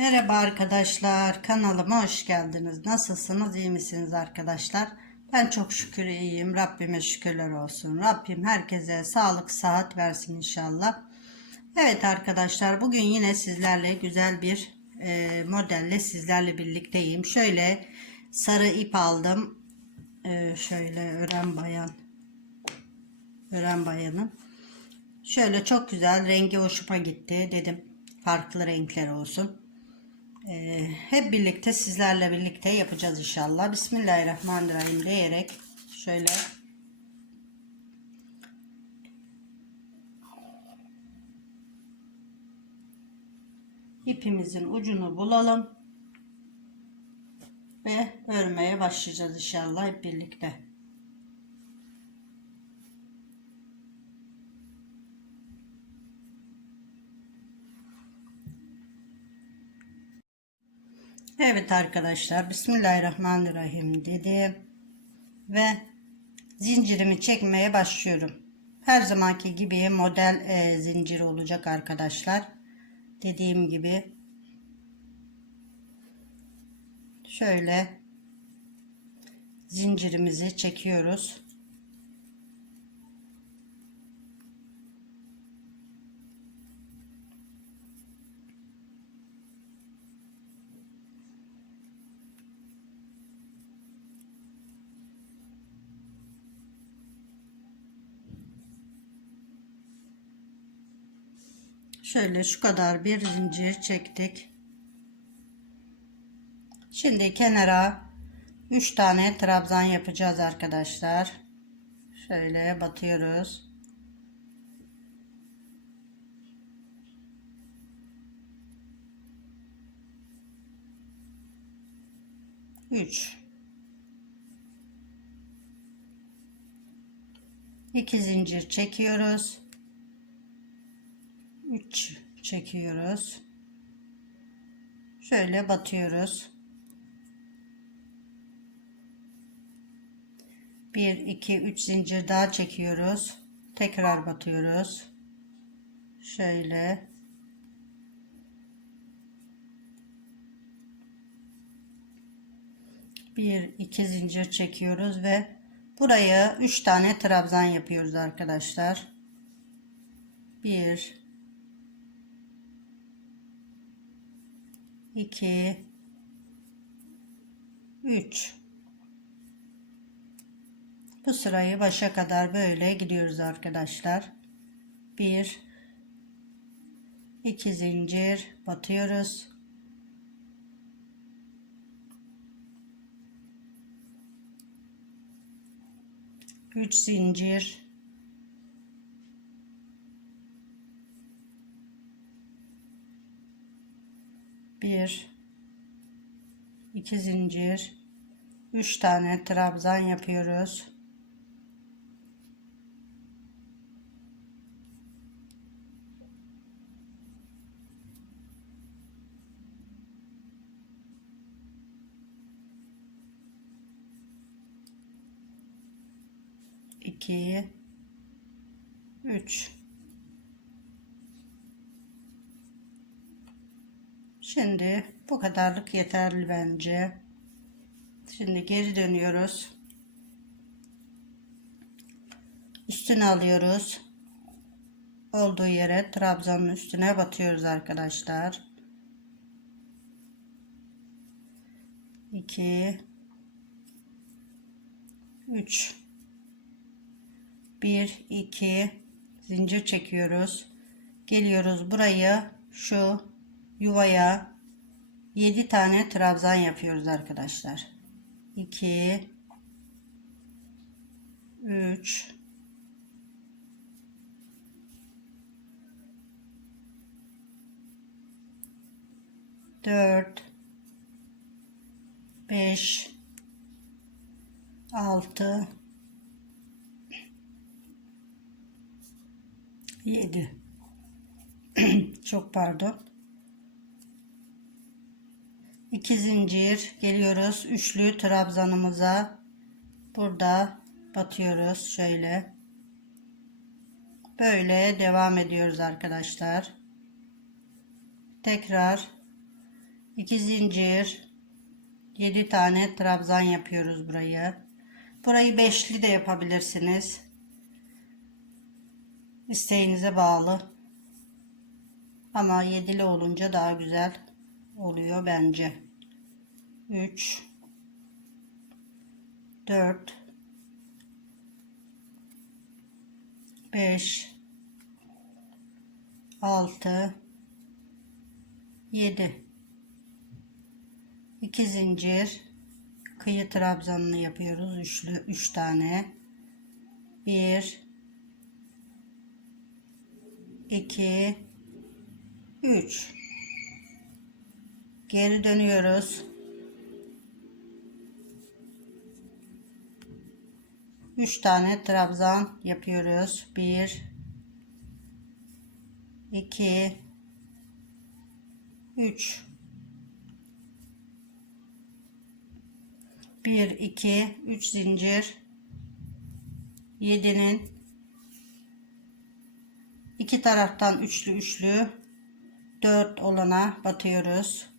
Merhaba arkadaşlar, kanalıma hoş geldiniz. Nasılsınız, iyi misiniz arkadaşlar? Ben çok şükür iyiyim. Rabbime şükürler olsun. Rabbim herkese sağlık, sıhhat versin inşallah. Evet arkadaşlar, bugün yine sizlerle güzel bir e, modelle sizlerle birlikteyim. Şöyle sarı ip aldım. E, şöyle ören bayan, ören bayanın. Şöyle çok güzel rengi hoşuma gitti. Dedim farklı renkler olsun. Ee, hep birlikte sizlerle birlikte yapacağız inşallah. Bismillahirrahmanirrahim diyerek şöyle ipimizin ucunu bulalım ve örmeye başlayacağız inşallah hep birlikte. Evet arkadaşlar Bismillahirrahmanirrahim dedim ve zincirimi çekmeye başlıyorum. Her zamanki gibi model e, zinciri olacak arkadaşlar. Dediğim gibi şöyle zincirimizi çekiyoruz. Şöyle şu kadar bir zincir çektik. Şimdi kenara 3 tane trabzan yapacağız arkadaşlar. Şöyle batıyoruz. Üç. İki zincir çekiyoruz. 3 çekiyoruz. Şöyle batıyoruz. 1 2 3 zincir daha çekiyoruz. Tekrar batıyoruz. Şöyle bir iki zincir çekiyoruz ve buraya üç tane trabzan yapıyoruz arkadaşlar. Bir 2 3 Bu sırayı başa kadar böyle gidiyoruz arkadaşlar. 1 2 zincir batıyoruz. Üç zincir bir iki zincir üç tane trabzan yapıyoruz. İki üç Şimdi bu kadarlık yeterli bence. Şimdi geri dönüyoruz. Üstüne alıyoruz. Olduğu yere trabzanın üstüne batıyoruz arkadaşlar. 2 3 1 2 zincir çekiyoruz. Geliyoruz burayı şu yuvaya 7 tane trabzan yapıyoruz arkadaşlar. 2 3 4 5 6 7 çok pardon 2 zincir geliyoruz üçlü trabzanımıza burada batıyoruz şöyle böyle devam ediyoruz arkadaşlar tekrar 2 zincir 7 tane trabzan yapıyoruz burayı. Burayı beşli de yapabilirsiniz. İsteğinize bağlı. Ama yedili olunca daha güzel oluyor bence. 3 4 5 6 7 2 zincir. Kıyı trabzanını yapıyoruz üçlü 3 tane. 1 2 3 geri dönüyoruz. 3 tane trabzan yapıyoruz. 1 2 3 1 2 3 zincir. 7'nin iki taraftan üçlü üçlü 4 olana batıyoruz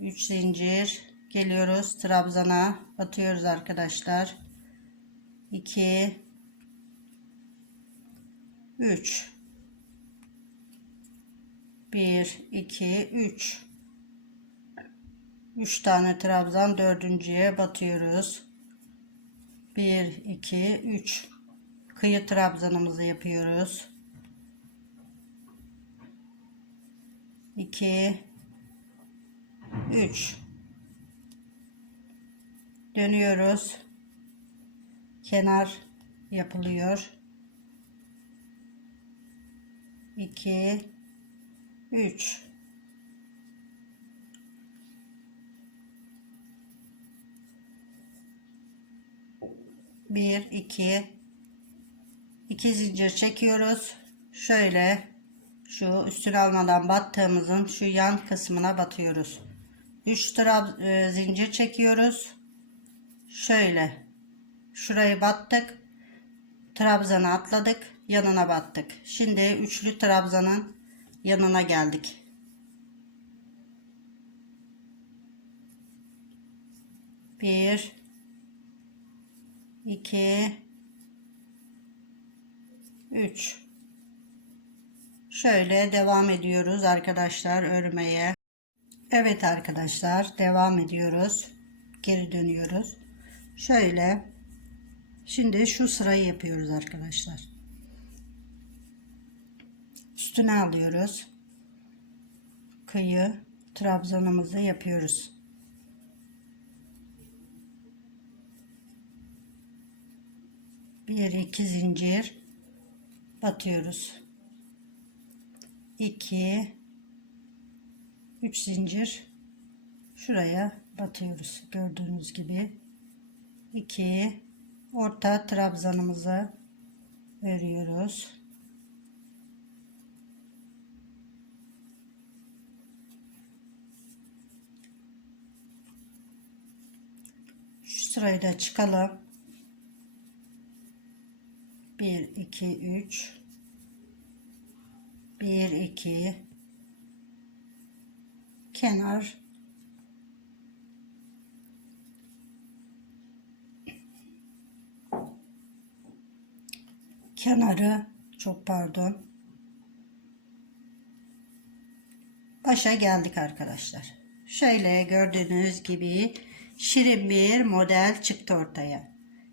3 zincir. Geliyoruz trabzana batıyoruz arkadaşlar. 2 3 1 2 3 3 tane trabzan dördüncüye batıyoruz. 1 2 3 kıyı trabzanımızı yapıyoruz. 2 3 dönüyoruz. Kenar yapılıyor. 2 3 1 2 2 zincir çekiyoruz. Şöyle şu üstüne almadan battığımızın şu yan kısmına batıyoruz 3 trab e, zincir çekiyoruz. Şöyle. Şurayı battık. Trabzana atladık. Yanına battık. Şimdi üçlü trabzanın yanına geldik. Bir iki üç. Şöyle devam ediyoruz arkadaşlar örmeye evet arkadaşlar devam ediyoruz. Geri dönüyoruz. Şöyle şimdi şu sırayı yapıyoruz arkadaşlar. Üstüne alıyoruz. Kıyı trabzanımızı yapıyoruz. Bir iki zincir batıyoruz. 2 3 zincir. Şuraya batıyoruz. Gördüğünüz gibi. 2 orta trabzanımızı örüyoruz şu sırayı da çıkalım. 1 2 3 1 2 kenar. Kenarı çok pardon. Başa geldik arkadaşlar. Şöyle gördüğünüz gibi şirin bir model çıktı ortaya.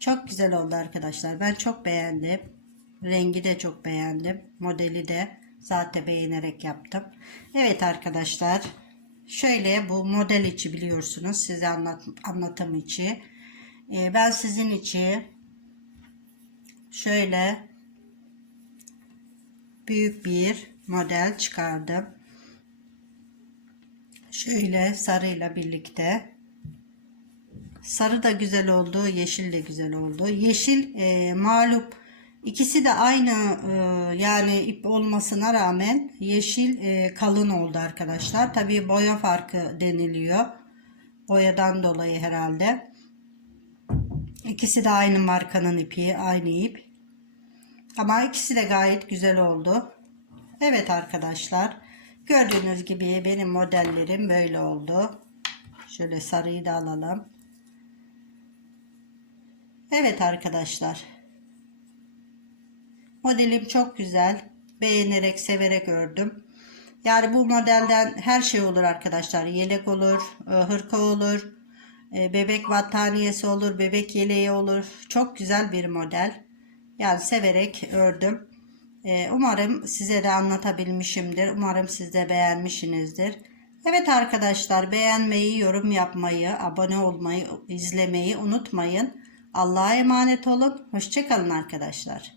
Çok güzel oldu arkadaşlar. Ben çok beğendim. Rengi de çok beğendim. Modeli de zaten beğenerek yaptım. Evet arkadaşlar şöyle bu model içi biliyorsunuz size anlat, anlatım içi Ee, ben sizin içi şöyle büyük bir model çıkardım. Şöyle sarıyla birlikte. Sarı da güzel oldu, yeşil de güzel oldu. Yeşil e, mağlup ikisi de aynı e, yani ip olmasına rağmen yeşil e, kalın oldu arkadaşlar. Tabii boya farkı deniliyor. Boyadan dolayı herhalde. İkisi de aynı markanın ipi, aynı ip. Ama ikisi de gayet güzel oldu. Evet arkadaşlar. Gördüğünüz gibi benim modellerim böyle oldu. Şöyle sarıyı da alalım. Evet arkadaşlar. Modelim çok güzel. Beğenerek, severek ördüm. Yani bu modelden her şey olur arkadaşlar. Yelek olur, e, hırka olur, e, bebek battaniyesi olur, bebek yeleği olur. Çok güzel bir model. Yani severek ördüm. E, Umarım size de anlatabilmişimdir. Umarım siz de beğenmişsinizdir. Evet arkadaşlar beğenmeyi, yorum yapmayı, abone olmayı, izlemeyi unutmayın. Allah'a emanet olun. Hoşçakalın arkadaşlar.